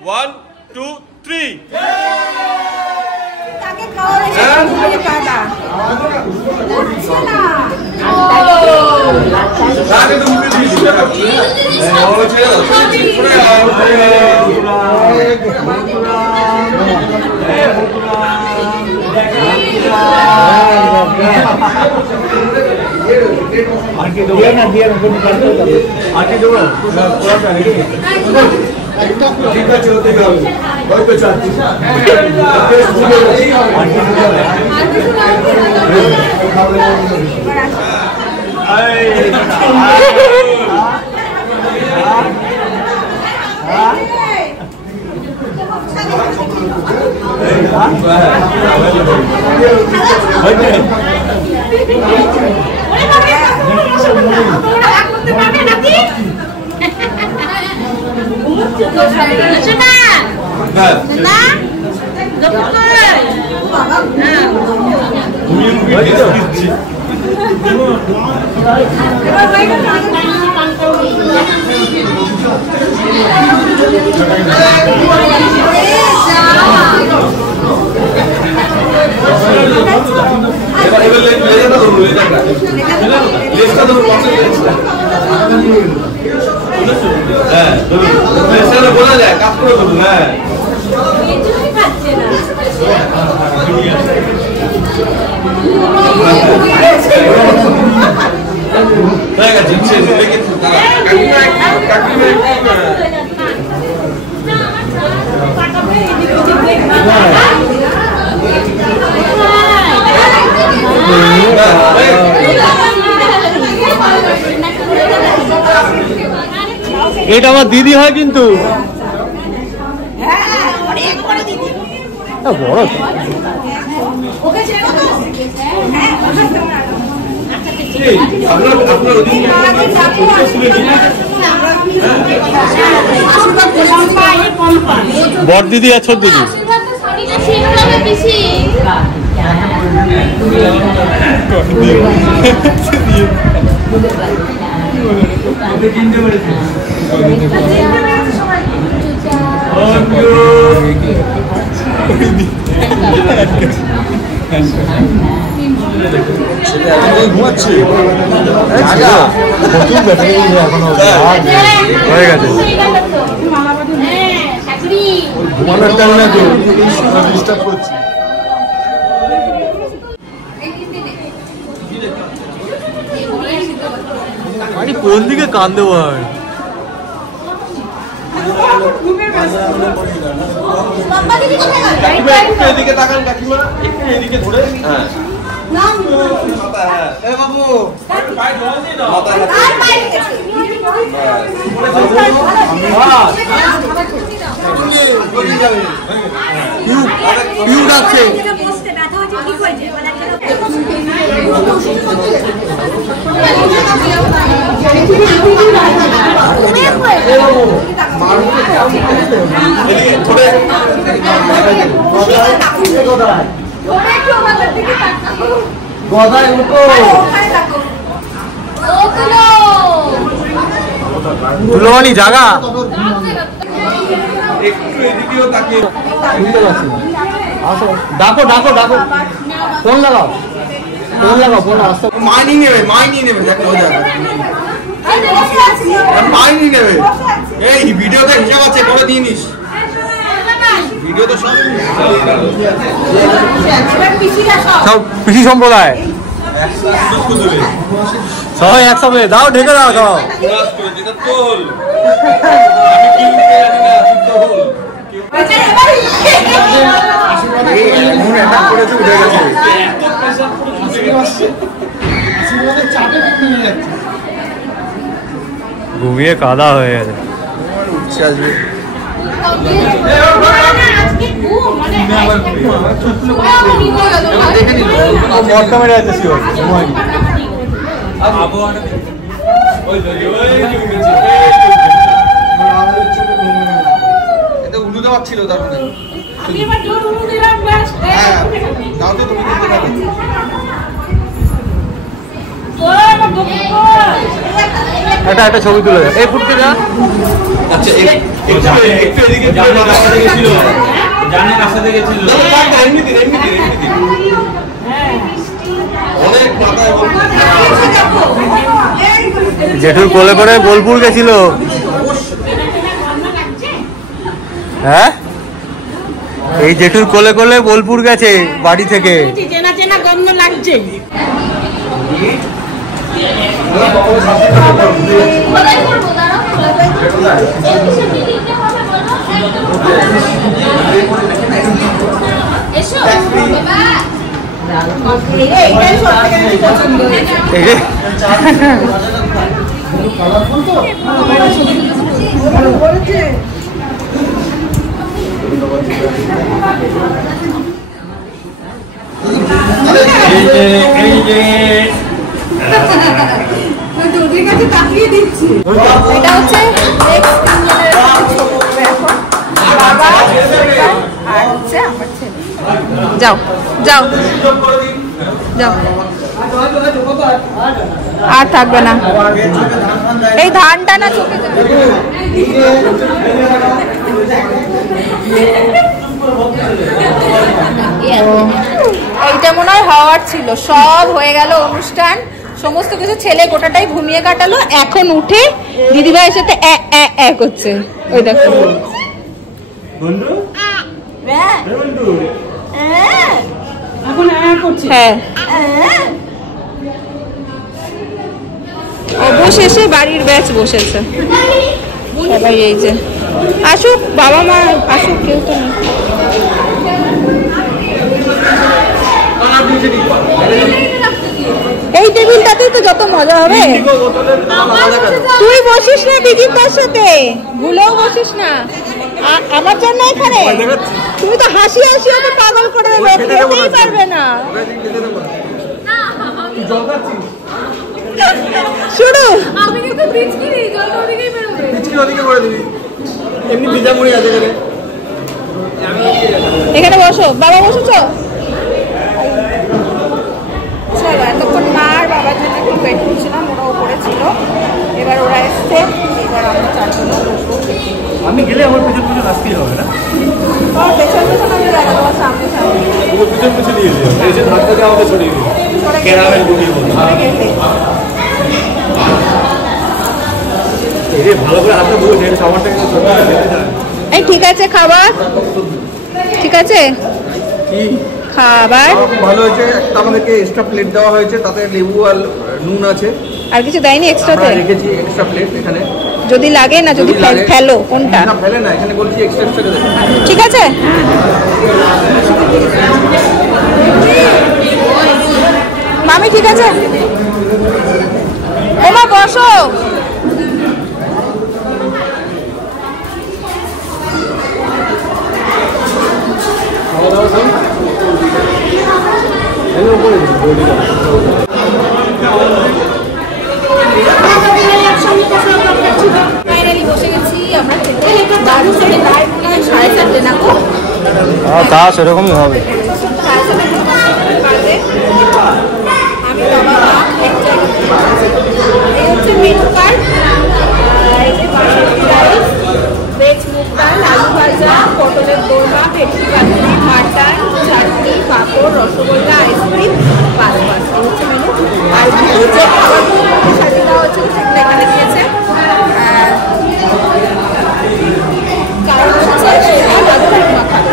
1 2 3 তাকে খাওয়া হয়েছে পাতা হচ্ছে না তাকে তুমি দিছি বলো ছেড়ে দাও आके दो ना दिया ना कोई निकाल दो आके दो थोड़ा सा है ठीक है चलते जाओ बहुत तो चाहती बोला जाए काफ करो तो ना रहेगा जिनसे लेकिन এটা আমার দিদি হয় কিন্তু বড় বড় দিদি আর ছোট দিদি ঘুমাচ্ছে ঘুমানোর টাইম না তো ডিস্টার্ব করছি আরে কোন দিকে কান্দে ভাই এদিকে তাকান কাকিমা একটু এদিকে ধরে হ্যাঁ বাবু ধুলোবালি জায়গা একটু এদিকেও তাকিয়ে আসো ডাকো ডাকো ডাকো ফোন লাগাও ফোন আসতে মাইনি নেবে দেখ হয়ে যাবে মাইনি নেবে এই ভিডিওতে হিসাব আছে করে দিয়ে নিস ভিডিও তো সব কৃষি সম্প্রদায় সবাই একসাথে দাও ঢেকে দাও দাও ঘুমিয়ে কাদা হয়ে গেছে উঠছে আসবে ক্যামেরা আছে শিওর উলু দেওয়ার ছিল তার মানে দাও তো তুমি একটা ছবি তুলে এই ফুটতে যা। আচ্ছা একটু এদিকে ছিল জানে রাস্তা থেকে ছিল এমনি দিন অনেক মাথায় জেঠুর কোলে করে বোলপুর গেছিল। হ্যাঁ এই জেঠুর কোলে কোলে বোলপুর গেছে বাড়ি থেকে। চেনা চেনা গন্ধ লাগছে। এটা হচ্ছে যাও যাও যাও আর থাকবে না এই ধানটা না চোখে এইটা মনে হয় হওয়ার ছিল। সব হয়ে গেল অনুষ্ঠান, সমস্ত কিছু ছেলে গোটাটাই ঘুমিয়ে কাটালো। এখন উঠে দিদিভাইয়ের সাথে করছে। ওই দেখো হ্যাঁ অবশেষে বাড়ির ব্যাচ বসেছে সবাই। এই যে আসুক বাবা মা আসুক, কেউ তো নেই। এই টেবিলটাতেই তো যত মজা হবে। তুই বসিস না বিজিতার সাথে, ভুলেও বসিস না আমার জন্য এখানে। তুমি তো হাসি হাসি ওকে পাগল করে দেবে, খেতেই পারবে না। শুরু আমি কিন্তু বিচকিরি জলটা ওদিকেই বেরোবে, বিচকিরি ওদিকে করে দিবি। এমনি ভিজা মুড়ি আছে এখানে। এখানে বসো, বাবা বসেছো? চলো এতক্ষণ মা আর বাবার জন্য একটু ওয়েট করছিলাম, ওরা উপরে ছিল। এবার ওরা এসছে, এবার আমরা চারজন বসবো। আমি গেলে আমার পেছন পেছন আসতেই হবে না? পেছন পেছন আমি যাবো, তোমার সামনে সামনে পেছন পেছন নিয়ে যাবো। এই যে ধাক্কা দিয়ে আমাকে ছড়িয়ে দিই ক্যারামেল গুটিয়ে বলবো। ভালো করে হাতে বলছে খাবারটা কিন্তু এই ঠিক আছে খাবার, ঠিক আছে খাবার ভালো হয়েছে। একটা আমাদেরকে এক্সট্রা প্লেট দেওয়া হয়েছে, তাতে লেবু আর নুন আছে। আর কিছু দেয়নি এক্সট্রাতে? রেখেছি এক্সট্রা প্লেট এখানে, যদি লাগে না, যদি ফেলো কোনটা? না ফেলে না, এখানে বলছি এক্সট্রা এক্সট্রা দেবে। ঠিক আছে মামি, ঠিক আছে। ওমা বসো। ফাইনালি বসে গেছি আমরা। সাড়ে চারটে না গো? তা সেরকমই হবে। আমি বাবা এক জায়গায়। এই হচ্ছে মেনু কার্ড। এই যে বাসমতি রাইস, ভেজ মুগ ডাল, আলু ভাজা, পটলের দোরমা, ভেটকি কাটলি, মাটন, চাটনি, পাঁপড়, রসগোল্লা, আইসক্রিম, পাঁচ পাঁচ। এই হচ্ছে মেনু। আর যে খাবারগুলো সাজিয়ে দেওয়া হচ্ছে সেগুলো এখানে দিয়েছে। কারণ হচ্ছে সেটা দাদু ঠাকুমা খাবে,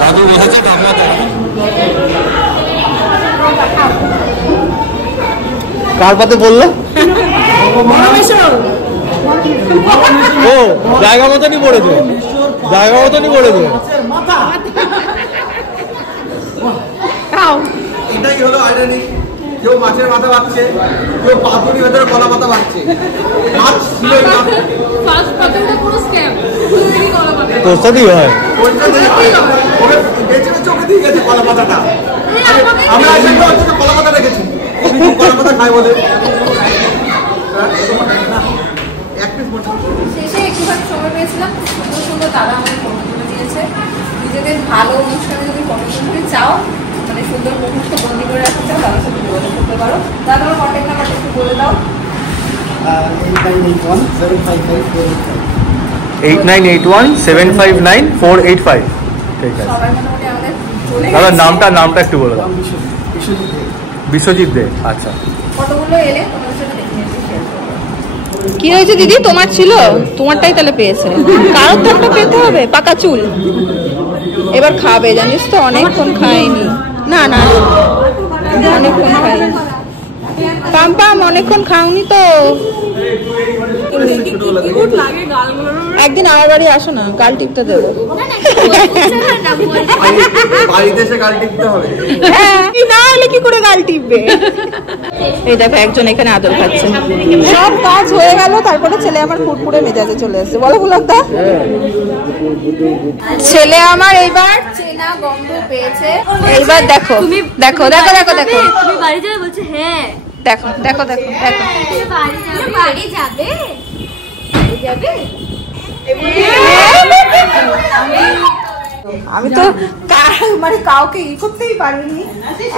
দাদু বসেছে কার পাতে বললো? ও জায়গা মতনই পড়েছে, জায়গা মতনই পড়েছে। এটাই হলো আইডেন্টি। কেউ মাছের মাথা বাঁচছে, কেউ পাতুরি ভেতরে কলা পাতা বাঁচছে। মাছ ছিল প্রস্তুতই হয়। চোখে দিয়ে গেছে কলা পাতাটা। আমরা কলা পাতা রেখেছি, কলা পাতা খাই বলে। শেষে একটুখানি সময় পেয়েছিলাম, সুন্দর সুন্দর দাদা আমাদের ফটো তুলে দিয়েছে। নিজেদের ভালো অনুষ্ঠানে যদি ফটো তুলতে চাও মানে সুন্দর মুহূর্ত বন্দি করে রাখতে চাও তাদের সাথে যোগাযোগ করতে পারো। তারা তোমার কন্ট্যাক্ট নাম্বারটা একটু বলে দাও। 8981759485। ঠিক আছে সবাই মোটামুটি আমাদের চলে দাদা গেছে। নামটা একটু বলে দাও। বিশ্বজিৎ দে। আচ্ছা কতগুলো এলে তোমাদের সাথে দেখে নিয়েছি শেয়ার করবো। কি হয়েছে দিদি, তোমার ছিল? তোমারটাই তাহলে পেয়েছে, কারোর তো একটা পেতে হবে। পাকা চুল এবার খাবে জানিস তো, অনেকক্ষণ খায়নি। না না অনেকক্ষণ খায়নি। পাম পাম অনেকক্ষণ খাওনি তো। একদিন আমার বাড়ি আসো না, গাল টিপতে দেবো। বাড়িতে এসে গাল টিপতে হবে না হলে কি করে গাল টিপবে। এই দেখো একজন এখানে আদর খাচ্ছে। সব কাজ হয়ে গেল, তারপরে ছেলে আমার ফুটফুটে মেজাজে চলে এসেছে। বলো পুলকদা। ছেলে আমার এইবার চেনা গন্ধ পেয়েছে। এইবার দেখো দেখো দেখো দেখো দেখো তুমি বাড়ি যাবে বলছে হ্যাঁ। দেখো দেখো দেখো দেখো বাড়ি যাবে বাড়ি যাবে। আমি তো মানে কাউকে ই করতেই পারিনি,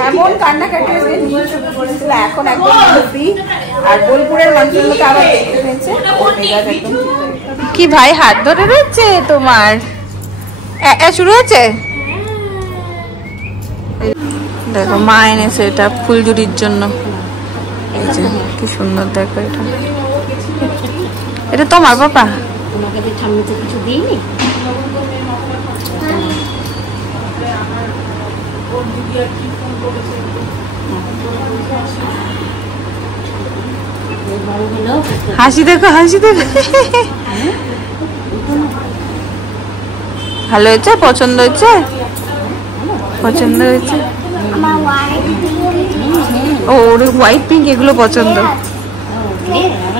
এমন কান্নাকাটি নিয়ে শুরু করেছিল। এখন একদম ফ্রি। আর বোলপুরের মানুষগুলোকে আবার দেখতে পেয়েছে। কি ভাই হাত ধরে রয়েছে তোমার? শুরু হয়েছে। দেখো মা এনেছে এটা ফুলজুরির জন্য। এই যে কি সুন্দর, দেখো এটা। এটা তোমার বাবা? তোমাকে তো ঠাম্মিতে কিছু দিইনি। হাসি দেখো হাসি দেখো। ভালো হয়েছে? পছন্দ হয়েছে? পছন্দ হয়েছে? ও ওর হোয়াইট পিঙ্ক এগুলো পছন্দ।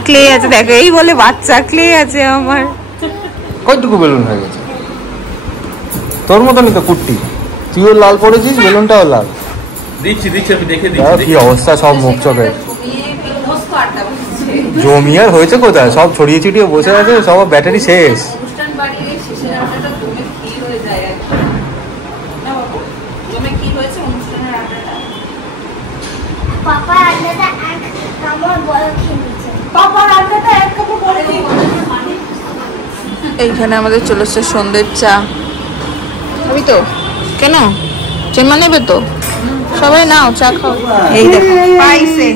ক্লে আছে দেখো, এই বলে বাচ্চা ক্লে আছে আমার। কতটুকু বেলুন হয়ে গেছে? তোর মতনই তো কুট্টি, তুইও লাল পড়েছিস, বেলুনটাও লাল। দিচ্ছি আমি দেখে কি অবস্থা সব মুখ চোখের। জমিয়ার হয়েছে কোথায়? সব ছড়িয়ে ছিটিয়ে বসে আছে, সব ব্যাটারি শেষ। অনুষ্ঠান বাড়ির শেষের আড্ডাটা দমে ক্ষীর হয়ে যায় আর কি। না বাবু, দমে ক্ষীর হয়েছে অনুষ্ঠানের আড্ডাটা। পাপার আড্ডাটা এক কামড় বড় খেয়ে নিচ্ছে। পাপার আড্ডাটা এক কাপড় পরে দিই। এইখানে আমাদের চলেছে সন্ধ্যের চা। আমি তো কেন চেম্মা নেবে তো? সবাই নাও চা খাও। এই দেখো পাইছে।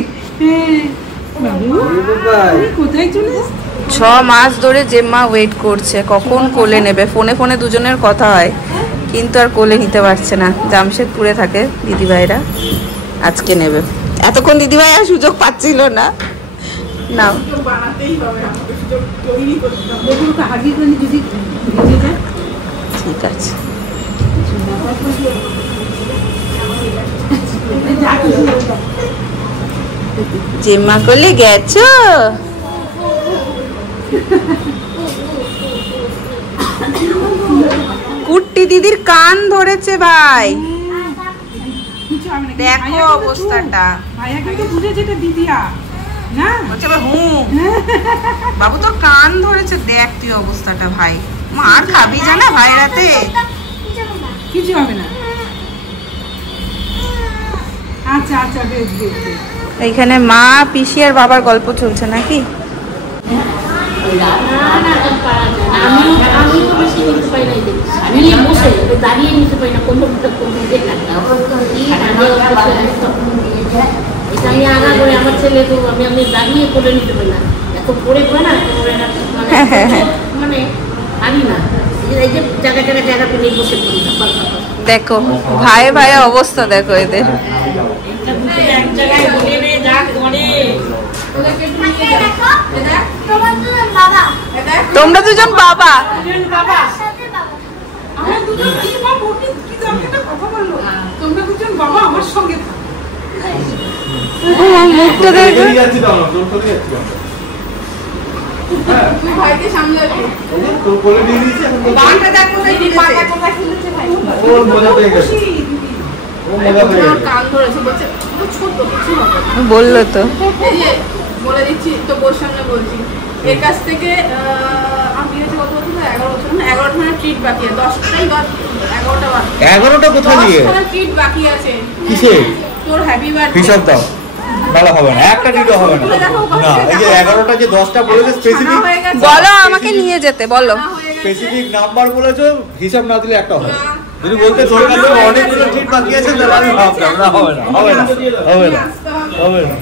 6 মাস ধরে জেম্মা ওয়েট করছে কখন কোলে নেবে। ফোনে ফোনে দুজনের কথা হয়, কিন্তু আর কোলে নিতে পারছে না। জামশেদপুরে থাকে দিদিভাইরা, আজকে নেবে। এতক্ষণ দিদিভাই আর সুযোগ পাচ্ছিল না। নাও ঠিক আছে। জেম্মা কোলে গেছো? কুট্টি দিদির কান ধরেছে ভাই, দেখো অবস্থাটা। বলছে আবার হুঁ। বাবু তোর কান ধরেছে, দেখ তুই অবস্থাটা ভাই। মার খাবি জানা ভাই রাতে। কিছু হবে না। আচ্ছা আচ্ছা বেশ বেশ। এইখানে মা পিসি আর বাবার গল্প চলছে নাকি? দাঁড়িয়ে নিতে পারি না, এটা আমি আনা করে আমার ছেলে তো আমি দাঁড়িয়ে করে নিতে পারি না, এত পড়ে পড়ে না মানে পারি না। এই যে জায়গা পেলে বসে পড়ি না। দেখো ভাই ভাই অবস্থা দেখো এদের। এক জায়গায় তোমরা দুজন বাবা। মুখটা দেখো। তুই ভাইকে সামলাবি। তোর কোলে দিয়ে দিয়েছি, এখন তোর বাংলা দেখো দিদি পাটা কোথায় খুলেছে ভাই। ওর মজা পেয়ে গেছে। ও মজা পেয়ে গেছে। কান ধরেছে বলছে ও ছোট কিছু হবে না। বললো তো। এই যে বলে দিচ্ছি তো, বোর সামনে বলছি। এর কাছ থেকে আমার বিয়ে হচ্ছে কত বছর? 11 বছর না, 11টা মানে ট্রিট বাকি আছে, 10টাই 11টা বাকি। 11টা কোথায় নিয়ে? 10টা ট্রিট বাকি আছে। কিসে? তোর হ্যাপি বার্থডে। হিসাব দাও। নালা হবে না, একটা টিটো হবে না। না, এই যে 11টা যে 10টা বলেছে স্পেসিফিক বলো আমাকে নিয়ে যেতে বলো। স্পেসিফিক নাম্বার বলেছো, হিসাব না দিলে একটা হবে। যদি বলতে তোর কাছে অনেকগুলো ট্রিট বাকি আছে তাহলে আমি ভাবতাম না, হবে না, হবে না, হবে না, হবে না।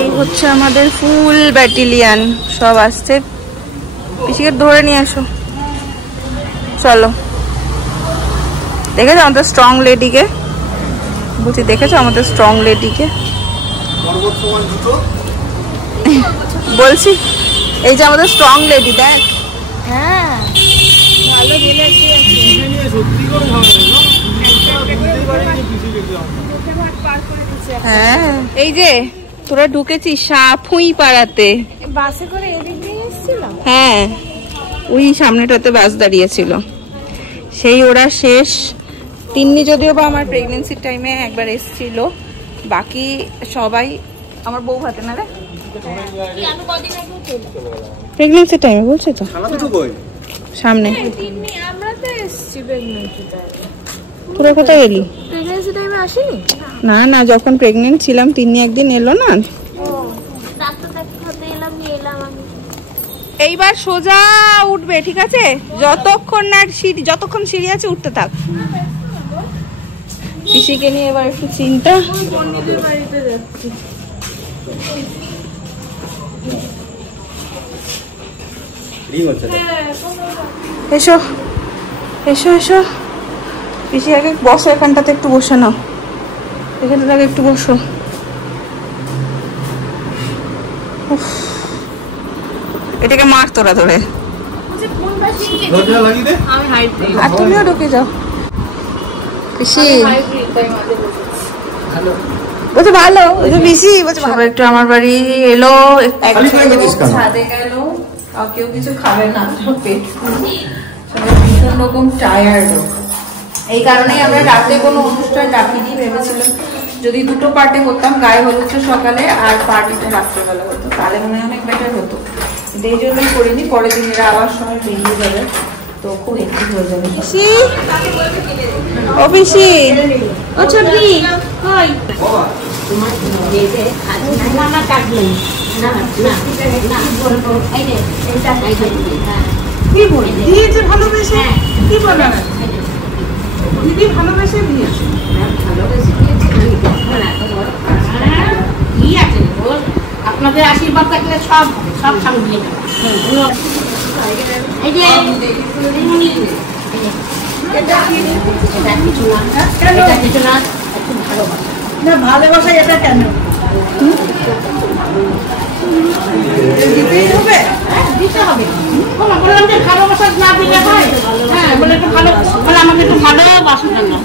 এই হচ্ছে আমাদের ফুল ব্যাটালিয়ান, সব আসছে। পিসিকে ধরে নিয়ে আসো, চলো। দেখেছো আমাদের স্ট্রং লেডিকে? বলছি দেখেছো আমাদের স্ট্রং লেডিকে? বলছি এই যে আমাদের স্ট্রং লেডি, দেখ। হ্যাঁ ভালো জেলে আছে। হ্যাঁ এই যে তোরা ঢুকেছিস সাপুই পাড়াতে, বাসে করে এদিক দিয়ে এসেছিলাম। হ্যাঁ ওই সামনেটাতে বাস দাঁড়িয়েছিল, সেই ওরা শেষ। তিন্নি যদিও বা আমার প্রেগনেন্সির টাইমে একবার এসেছিল, বাকি সবাই আমার বউ ভাতে না রে প্রেগনেন্সির টাইমে, বলছে তো সামনে। আমরা তো এসেছি প্রেগনেন্সি টাইমে। তোরা কোথায় গেলি? প্রেগনেন্সি টাইমে আসিনি। না না, যখন প্রেগনেন্ট ছিলাম তিন্নি একদিন এলো না। এইবার সোজা উঠবে, ঠিক আছে? যতক্ষণ সিঁড়ি আছে উঠতে থাক। পিসিকে নিয়ে এবার একটু চিন্তা। এসো এসো এসো, পিসি আগে বসো, এখানটাতে একটু বসে নাও, এখানটাতে আগে একটু বসো। এটাকে মার তোরা ধরে, আর তুমিও ঢুকে যাও। পিসি বলছে ভালো, পিসি বলছে ভালো। একটু আমার বাড়ি এলো, ছাদে গেল, কেউ কিছু খাবে না, পেট ভীষণ রকম টায়ার্ড। এই কারণেই আমরা রাতে কোনো অনুষ্ঠান ডাকিনি, ভেবেছিলাম যদি দুটো পার্টে করতাম, গায়ে হলুদটা সকালে আর পার্টিটা রাত্রেবেলা হতো, তাহলে মনে হয় অনেক বেটার হতো। এই জন্যই করিনি, পরের দিন এরা আবার সময় বেরিয়ে যাবে, তো খুব হেক্টিক হয়ে যাবে। পিসি ও পিসি ও ছবি কই তোমার দিতে আজ না কাটলেন না না না এই যে এটা কি বলি দিয়েছে ভালোবেসে? কি বলে দিদি ভালোবেসে দিয়েছে? ভালোবেসে দিয়েছে কি আছে বল, আপনাদের আশীর্বাদ থাকলে সব সব সামনে যাবে। এই যে এটা কিছু না, এটা কিছু না, একটু ভালোবাসা না, ভালোবাসা এটা কেন দিতেই হবে? দিতে হবে। বললাম যে ভালোবাসা না দিলে হয়? হ্যাঁ বলে একটু ভালো, বলে আমাকে একটু ভালোবাসা না।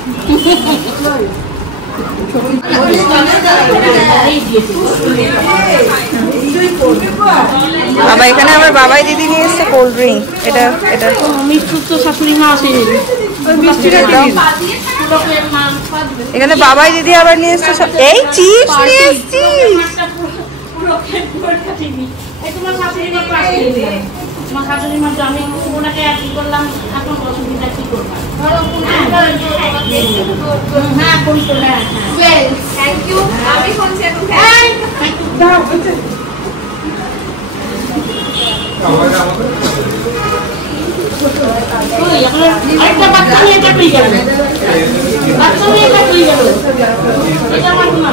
বাবা এখানে আমার বাবাই দিদি নিয়ে এসছে কোল্ড ড্রিঙ্ক। এটা এটা মৃত্যুর তো শাশুড়ি মা আসেনি, এখানে বাবাই দিদি আবার নিয়ে এসছে। এই চিপস নিয়ে এসছি। তোমার শাশুড়ি মা তোমার শাশুড়ি মা, আমি ওনাকে আর কি করলাম, এখন অসুবিধা কি করলাম? হ্যাঁ ফোন করে, থ্যাংক ইউ। আমি শুনছি এখন। একটা বাচ্চা নিয়ে এটা তুই গেল, বাচ্চা নিয়ে এটা তুই গেল, এটা আমার না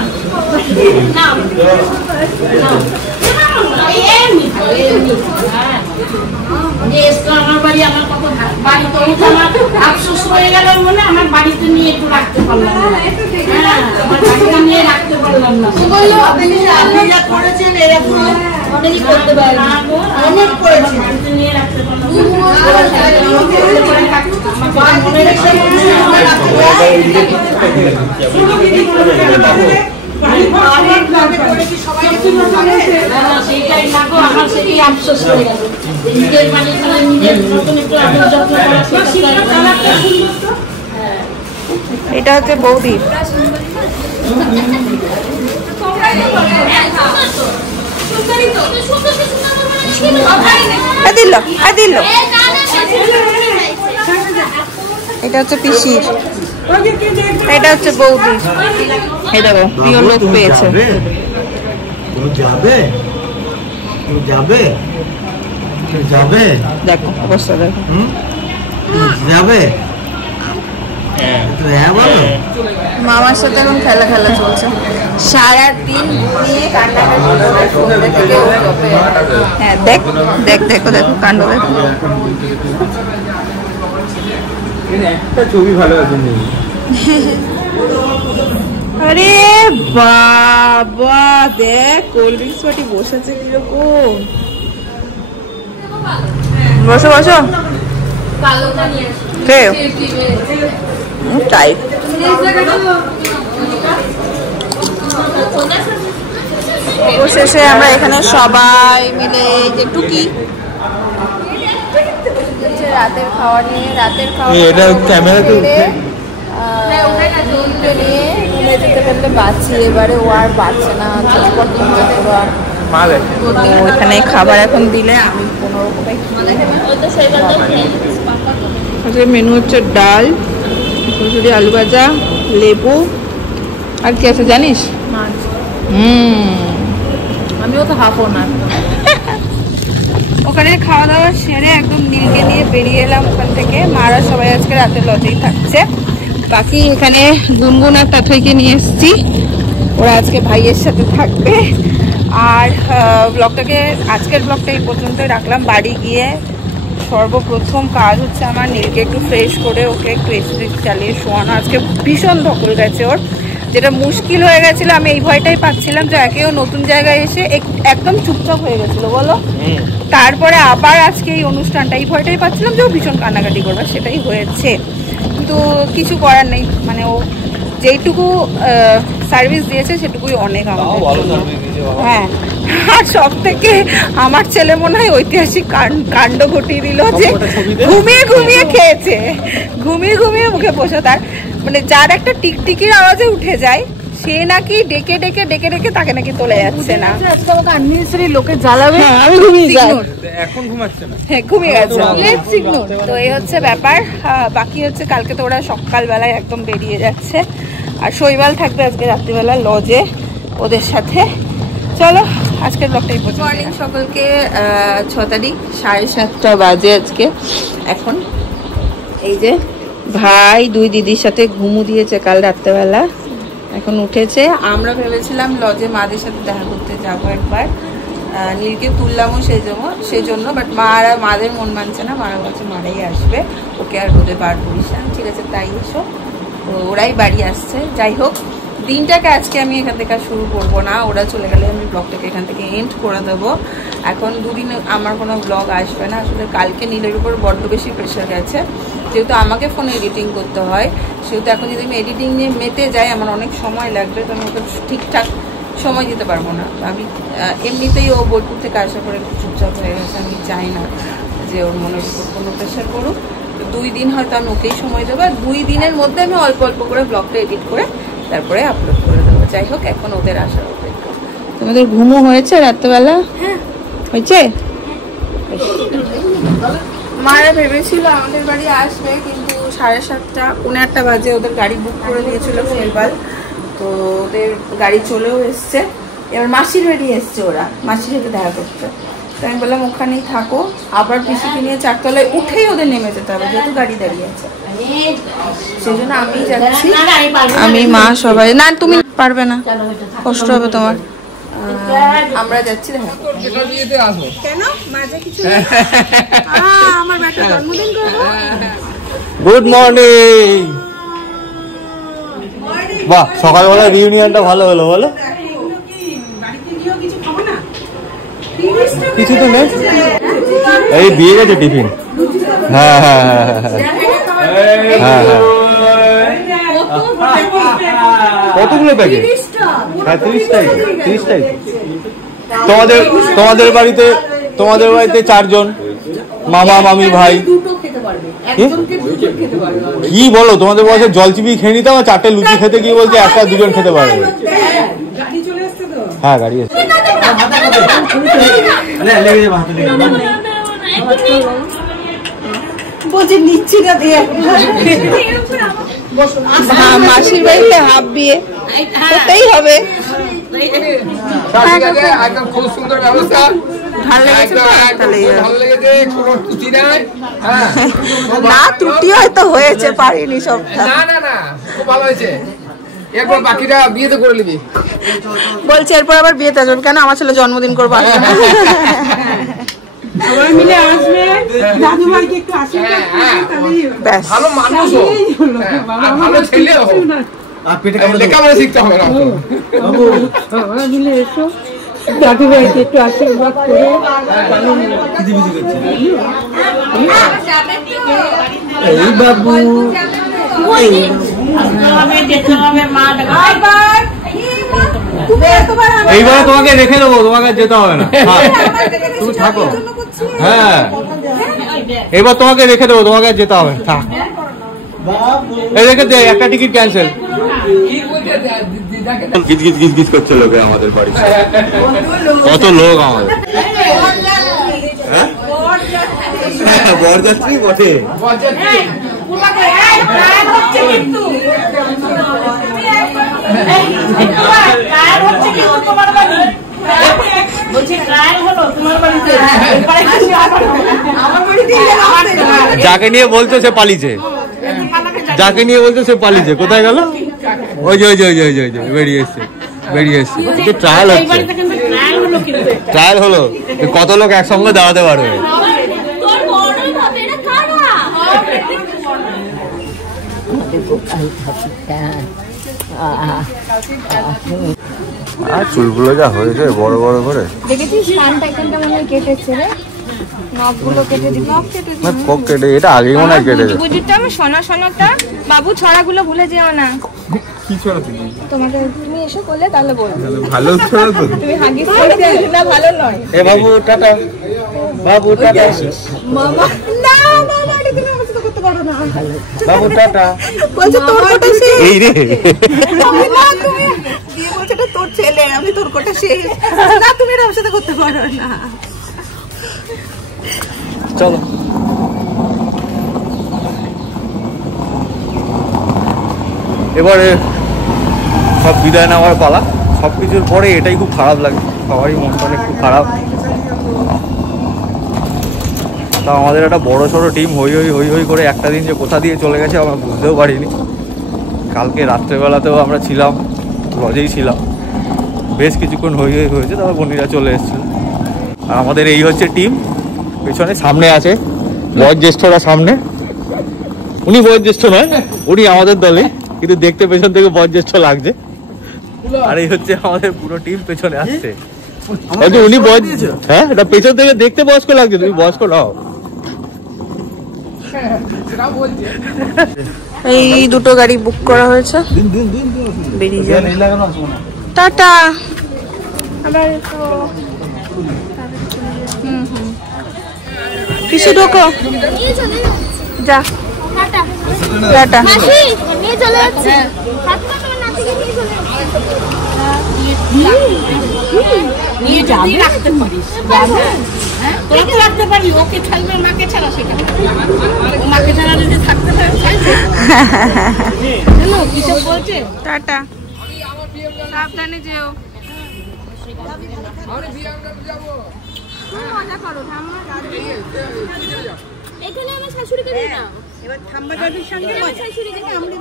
আমার বাড়ি, আমার কত বাড়ি তো আমার আফসোস হয়ে গেল, মনে আমার বাড়িতে নিয়ে একটু রাখতে পারলাম না। হ্যাঁ আমার বাড়িতে নিয়ে রাখতে পারলাম না। আপনি যা করেছেন এরকম অনেকই করতে পারেন, অনেক করেছেন, বাড়িতে নিয়ে রাখতে পারলাম না। সেইটাই লাগো, আমার সেটাই আফসোস হয়ে গেল। নিজের মানে নিজের মতন একটু আদর যত্ন করা। এটা হচ্ছে বৌদি। দিল দিল। এটা হচ্ছে পিসির, এটা হচ্ছে বৌদির। এই দেখো প্রিয় লোক পেয়েছে। যাবে যাবে যাবে, দেখো অবস্থা দেখো। যাবে মামার সাথে এখন খেলা খেলা চলছে সারাদিন নিয়ে কান্নাকাটি। হ্যাঁ দেখ দেখ দেখো দেখো কাণ্ড দেখো। একটা ছবি ভালো আছে। আরে বাবা দেখ কোল্ড ড্রিঙ্কস পার্টি বসেছে কিরকম। বসো বসো তাই। শেষে আমরা এখানে সবাই মিলে যে টুকি রাতের খাওয়া নিয়ে রাতের খাওয়া এটা ক্যামেরাতে নিয়ে ঘুরে যেতে পারলে বাঁচি। এবারে ও আর বাঁচছে না, এখানে খাবার এখন দিলে আমি কোনোরকমে মেনু হচ্ছে ডাল, কচুরি, আলু ভাজা, লেবু আর কি আছে জানিস? আমিও তো হাফও না। ওখানে খাওয়া দাওয়া সেরে একদম নীলকে নিয়ে বেরিয়ে এলাম ওখান থেকে। মারা সবাই আজকে রাতে লজেই থাকছে। বাকি এখানে গুনগুন আর তাথইকে নিয়ে এসেছি, ওরা আজকে ভাইয়ের সাথে থাকবে। আর আজকের ব্লগটা এই পর্যন্তই রাখলাম। বাড়ি গিয়ে সর্বপ্রথম কাজ হচ্ছে আমার নীলকে একটু ফ্রেশ করে ওকে একটু এসি চালিয়ে শোয়ানো। আজকে ভীষণ ধকল গেছে ওর, যেটা মুশকিল হয়ে গেছিল। আমি এই ভয়টাই পাচ্ছিলাম যে একেও নতুন জায়গায় এসে একদম চুপচাপ হয়ে গেছিল বলো। তারপরে আবার আজকে এই অনুষ্ঠানটা, এই ভয়টাই পাচ্ছিলাম যে ও ভীষণ কান্নাকাটি করবে, সেটাই হয়েছে। কিন্তু কিছু করার নেই, মানে ও যেইটুকু সার্ভিস দিয়েছে সেটুকুই অনেক আমাদের। হ্যাঁ, আর সব থেকে আমার ছেলে মনে হয় ঐতিহাসিক কাণ্ড ঘটিয়ে দিল যে ঘুমিয়ে ঘুমিয়ে খেয়েছে, ঘুমিয়ে ঘুমিয়ে মুখে বসে। তার মানে যার একটা টিকটিকির আওয়াজে উঠে যায় সে নাকি ডেকে ডেকে ডেকে ডেকে তাকে নাকি তোলা যাচ্ছে না। লোকে জ্বালাবে, আমি ঘুমিয়ে যাই, এখন ঘুমাচ্ছে না। হ্যাঁ ঘুমিয়ে গেছে। তো এই হচ্ছে ব্যাপার। বাকি হচ্ছে কালকে তো ওরা সকালবেলায় একদম বেরিয়ে যাচ্ছে, আর শৈবাল থাকবে আজকে রাত্রিবেলা লজে ওদের সাথে। চলো আজকের ব্লগটা এই পর্যন্ত। মর্নিং সকলকে। 6 তারিখ 7:30 বাজে আজকে। এখন এই যে ভাই 2 দিদির সাথে ঘুমু দিয়েছে কাল রাত্রেবেলা, এখন উঠেছে। আমরা ভেবেছিলাম লজে মাদের সাথে দেখা করতে যাবো একবার, নীলকে তুললামও সেই জন্য, বাট মাদের মন মানছে না। মারা বলছে মারাই আসবে, ওকে আর রোদে বার করিস না। ঠিক আছে তাই এসো, তো ওরাই বাড়ি আসছে। যাই হোক, দিনটাকে আজকে আমি এখান থেকে শুরু করবো না, ওরা চলে গেলে আমি ব্লগটাকে এখান থেকে এন্ড করে দেবো। এখন 2 দিন আমার কোনো ব্লগ আসবে না। আসলে কালকে নীলের উপর বড্ড বেশি প্রেশার গেছে, যেহেতু আমাকে ফোনে এডিটিং করতে হয়, সেহেতু এখন যদি আমি এডিটিং নিয়ে মেতে যাই আমার অনেক সময় লাগবে, তো আমি ওকে ঠিকঠাক সময় দিতে পারবো না। আমি এমনিতেই ও বোলপুর থেকে আসা করে একটু চুপচাপ হয়ে গেছে, আমি চাই না যে ওর মনের উপর কোনো প্রেশার করুক। তো 2 দিন হয়তো আমি ওকেই সময় দেবো, আর 2 দিনের মধ্যে আমি অল্প অল্প করে ব্লগটা এডিট করে তারপরে আপলোড করে দেবো। যাই হোক, এখন ওদের আসার অপেক্ষা। তোমাদের ঘুমও হয়েছে রাত্রেবেলা? হ্যাঁ হয়েছে। মারা ভেবেছিল আমাদের বাড়ি আসবে, কিন্তু 7:30 পৌনে 8টা বাজে ওদের গাড়ি বুক করে দিয়েছিল শৈবাল, তো ওদের গাড়ি চলেও এসছে। এবার মাসির বাড়ি এসছে, ওরা মাসির সাথে দেখা করতে। তো আমি বললাম ওখানেই থাকো, আবার পিসিকে নিয়ে 4 তলায় উঠেই ওদের নেমে যেতে হবে, যেহেতু গাড়ি দাঁড়িয়ে আছে। সেই জন্য আমি যাচ্ছি, আমি মা সবাই। না তুমি পারবে না, কষ্ট হবে তোমার। আমরা যাচ্ছি দেখা। কেন মাঝে কিছু আমার বাচ্চা জন্মদিন করবো। Good morning. বাহ, সকালবেলা রিউনিয়নটা ভালো হলো বলো। কিছু তো নেই, এই দিয়ে গেছে টিফিন। হ্যাঁ হ্যাঁ হ্যাঁ হ্যাঁ হ্যাঁ। কতগুলো প্যাকেট? 30টাই। তোমাদের বাড়িতে 4 জন, মামা মামি ভাই। কি বলো, তোমাদের বয়সে জল চিবিয়ে খেয়ে নিতাম, 4টে লুচি খেতে গিয়ে বলছে 1-2 জন খেতে পারবে। হ্যাঁ গাড়ি এসছে। বলছে নিচ্ছি না দিয়ে মাসির বাড়িতে হাফ বিয়ে করতেই হবে। একদম খুব সুন্দর ব্যবস্থা, ভালো লেগেছে ভালো লেগেছে, কোনো ত্রুটি নাই। না ত্রুটি হয়তো হয়েছে, পারিনি সব। না না না, খুব ভালো হয়েছে। এরপর বাকিটা বিয়েতে করে নিবি। বলছে এরপর আবার বিয়েতে আসবেন কেন? আমার ছেলে জন্মদিন করবো। সবাই মিলে আসবে, দাদু ভাইকে একটু আশীর্বাদ করবে, ব্যাস ভালো মানুষ ও, ভালো ছেলে ও, লেখাপড়া শিখতে হবে না। সবাই মিলে এসো, দাদু ভাইকে একটু আশীর্বাদ করে। এই বাবু এইবারে তোমাকে রেখে দেবো, তোমাকে যেতে হবে না, তুমি থাকো। হ্যাঁ এবার তোমাকে রেখে দেবো, তোমাকে যেতে হবে না। এই রেখে দে, একটা টিকিট ক্যান্সেল। গিজ করছে লোকে আমাদের বাড়িতে, কত লোক আমাদের। বরযাত্রী বটে। যাকে নিয়ে বলছো সে পালিয়েছে, যাকে নিয়ে বলছো সে পালিয়েছে, কোথায় গেল? ওই যে ওই যে ওই যে ওই যে বেরিয়ে এসছে, বেরিয়ে এসছে। ট্রায়াল হচ্ছে, ট্রায়াল হলো, কত লোক একসঙ্গে দাঁড়াতে পারবে। আর চুলগুলো যা হয়েছে বড় বড় করে, দেখেছিস কানটা এখানটা মনে হয় কেটেছে রে, নখগুলো কেটে দিই, নখ কেটে দিই, কক কেটে, এটা আগেই মনে হয় কেটে। বুঝিটা আমার সোনাটা বাবু, ছড়াগুলো ভুলে যেও না। কি ছড়া তুমি? তোমাকে তুমি এসে করলে তাহলে বলবো। ভালো ছড়া তো, তুমি হাগিস করতে না, ভালো নয়। এ বাবু টাটা, বাবু টাটা, মামা না মামা, এটা তুমি আমার সাথে করতে পারো না। বাবু টাটা বলছে তোর কোটা শেষ। এই রে আমি না, তুমি দিয়ে বলছে এটা তোর ছেলে, আমি তোর কোটা শেষ। না তুমি এটা আমার সাথে করতে পারো না। চলো এবারে সব বিদায় নেওয়ার পালা। সবকিছুর পরে এটাই খুব খারাপ লাগে, সবারই মনটা একটু খারাপ। তা আমাদের একটা বড় সড়ো টিম হই হই করে একটা দিন যে কোথা দিয়ে চলে গেছে আমরা বুঝতেও পারিনি। কালকে রাত্রেবেলাতেও আমরা ছিলাম, লজেই ছিলাম, বেশ কিছুক্ষণ হই হয়েছে, তারপর বন্ধুরা চলে এসেছিল। আর আমাদের এই হচ্ছে টিম, পেছনে সামনে আছে বয়োজ্যেষ্ঠরা সামনে। উনি বয়োজ্যেষ্ঠ নয়, উনি আমাদের দলে, কিন্তু দেখতে পেছন থেকে বয়োজ্যেষ্ঠ লাগছে। আর এই হচ্ছে আমাদের পুরো টিম পেছনে আসছে। উনি হ্যাঁ, এটা পেছন থেকে দেখতে বয়স্ক লাগছে, তুমি বয়স্ক নাও। এই দুটো গাড়ি বুক করা হয়েছে, বেরিয়ে যাবে। টাটা। আবার পিছু ঢোকো, যা টাটা। নিয়ে চলে যাচ্ছি, তোমার নাতিকে নিয়ে চলে নিয়ে যাবি, রাখতে পারিস, তোরা তো রাখতে পারি, ওকে ছাড়বে মাকে ছাড়া, সেটা মাকে ছাড়া যদি থাকতে পারে কিছু বলছে। টাটা, সাবধানে যেও। মজা করো, ঠাম্মা এখানে আমার শাশুড়িকে দিয়ে দাও। এবার ঠাম্মা দাদুর সঙ্গে শাশুড়িকে আমরা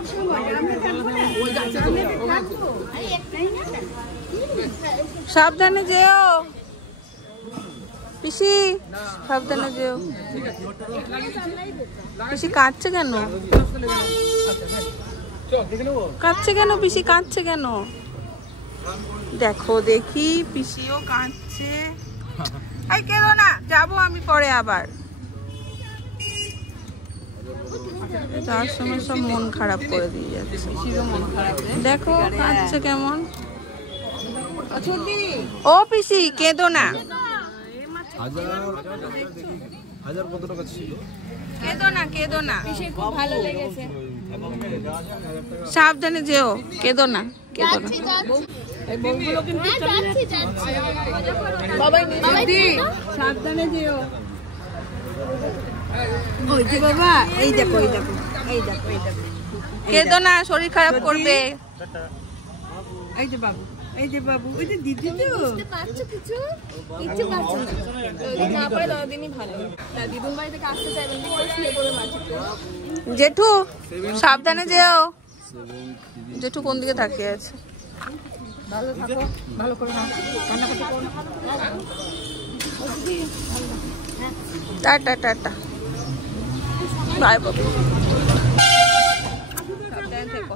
থাকবো না, সাবধানে যেও পিসি, সাবধানে যেও। পিসি কাঁদছে কেন? কাঁদছে কেন পিসি, কাঁদছে কেন? দেখো দেখি, পিসিও কাঁদছে। এই কেঁদো না, যাবো আমি পরে আবার। তার সময় সব মন খারাপ করে দিয়ে যাচ্ছে। দেখো কাঁদছে কেমন। ও পিসি কেঁদো না, কেঁদো না, কেঁদো না, খুব ভালো লেগেছে। সাবধানে যেও, কেঁদো না, কেঁদো না। বাবাই নিয়ে সাবধানে যেও। ওই যে বাবা, এই দেখো এই দেখো এই দেখো এই দেখো, কেঁদো না, শরীর খারাপ করবে। এই যে বাবু, এই যে বাবু, ওই যে দিদি তো বুঝতে পারছো কিছু? কিচ্ছু পারছো না। যদি না পারে ততদিনই ভালো। না দিদুন বাড়ি থেকে আসতে চাইবেন না, শুয়ে পড়ে মাটিতে। জেঠু সাবধানে যেও। জেঠু কোন দিকে তাকিয়ে আছে? ভালো থাকো, ভালো করে নাও, কান্নাকাটি করো না। টাটা টাটা, বাই বাবু। সাবধানে থেকো।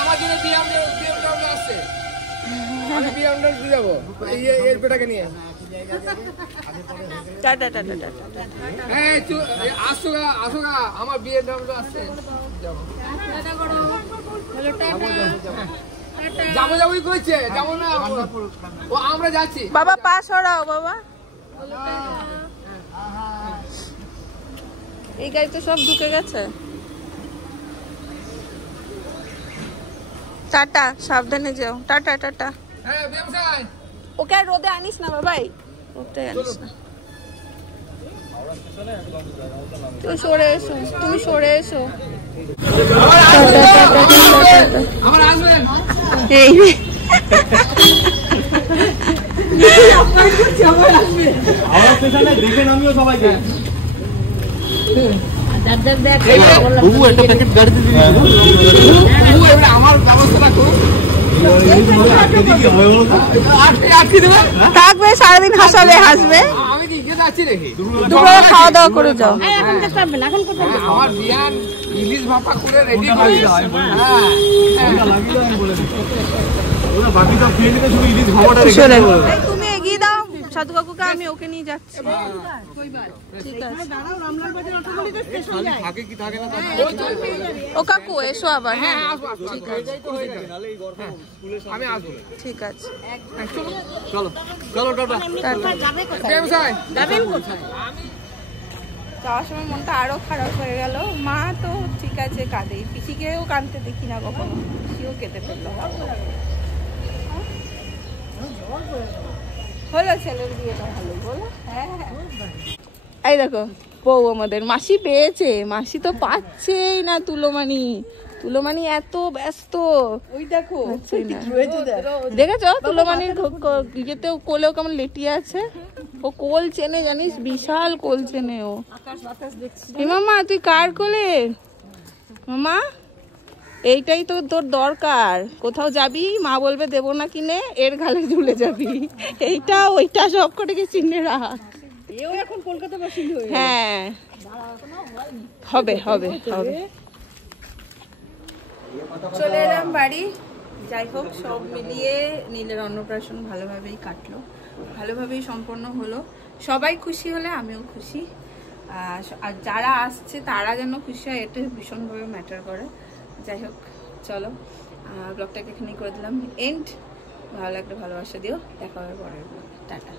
আমার জন্য বিএমডব্লিউ আসছে, আমি বিএমডব্লিউ দিয়ে যাবো এর পেটাকে নিয়ে। Tata tata tata. হ্যাঁ আসোগা আসোগা, আমার বিএমডব্লিউ আসছে, যাবো যাবোই কইছে, যাবো না ও, আমরা যাচ্ছি। বাবা পা সরাও বাবা। এই গাড়ি তো সব ঢুকে গেছে। টাটা, সাবধানে যেও। Tata tata. হ্যাঁ ব্যবসায় ওকে আর রোদে আনিস না বাবাই, রোদে আনিস না। তুমি সরে এসো, তুমি সরে এসো। আমার আসবেন। এই আমার স্টেশনে দেখে নামিও সবাইকে। আমার ব্যবস্থা করুন, থাকবে সারাদিন, হাসাবে হাসবে। আমি কি ইকে যাচ্ছি নাকি? দুপুরে খাওয়া দাওয়া করে যাও। আমার বিয়ান ইলিশ ভাপা করে রেডি করে বাকি সব খেয়ে নিতে, শুধু ইলিশ খাওয়াটা রেখে চলে দেবো। তুমি এগিয়ে দাও সাধু কাকুকে, আমি ওকে নিয়ে যাচ্ছি। ঠিক আছে থাকে কি থাকে না, ও কাকু এসো আবার। হ্যাঁ ঠিক আছে, আমি আসবো। ঠিক আছে, চলো চলো টাটা। টাটা। ব্যবসায় যাবেন কোথায়? যাওয়ার সময় মনটা আরো খারাপ হয়ে গেল। মা তো ঠিক আছে কাঁদে, পিসিকেও কাঁদতে দেখি না কখনো, পিসিও কেঁদে ফেললো। হলো ছেলের বিয়েটা ভালো, বলো? হ্যাঁ এই দেখো বউ আমাদের, মাসি পেয়েছে। মাসি তো পাচ্ছেই না তুলোমানি, তুলোমানি এত ব্যস্ত। ওই দেখো দেখেছো তুলোমানির ইয়েতে কোলেও কেমন লেটিয়ে আছে। ও কোল চেনে জানিস, বিশাল কোল চেনে ও। মামা তুই কার কোলে? মামা এইটাই তো তোর দরকার, কোথাও যাবি মা বলবে দেবো না কিনে, এর ঘালে ঝুলে যাবি। এইটা ওইটা সব করে চিনে রাখ। এখন কলকাতা বাসিন্দা হয়ে, হ্যাঁ হবে হবে হবে। চলে এলাম বাড়ি। যাই হোক সব মিলিয়ে নীলের অন্নপ্রাশন ভালোভাবেই কাটলো, ভালোভাবেই সম্পন্ন হলো। সবাই খুশি হলে আমিও খুশি, আর যারা আসছে তারা যেন খুশি হয়, এটা ভীষণভাবে ম্যাটার করে। যাই হোক চলো ব্লগটাকে এখানেই করে দিলাম এন্ড। ভালো লাগলে ভালোবাসা দিও, দেখা হবে পরের ব্লগে। টাটা।